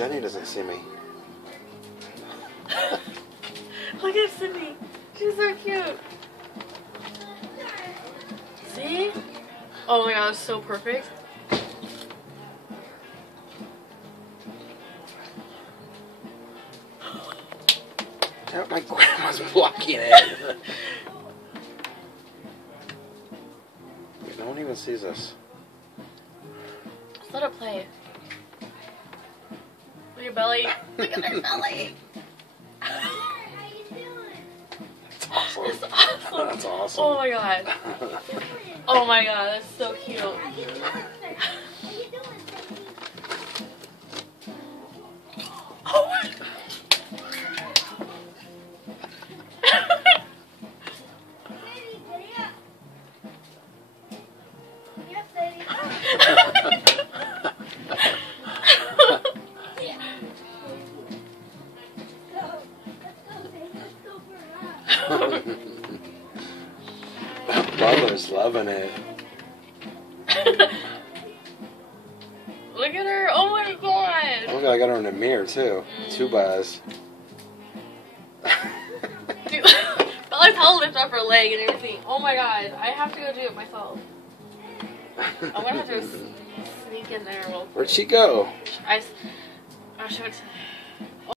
Jenny doesn't see me. Look at Sydney. She's so cute. See? Oh my god, that's so perfect. Oh, my grandma's blocking it. No one even sees us. Just let it play. Look at your belly. Look at their belly. That's awesome. That's awesome. That's awesome. Oh my god. Oh my god, that's so cute. Oh my god. Bubba's loving it. Look at her. Oh my god. Oh my god, I got her in the mirror too. 2 buys. Dude, I like how to lift up her leg and everything. Oh my god. I have to go do it myself. I'm gonna have to sneak in there real quick. Where'd she go? I'll show it to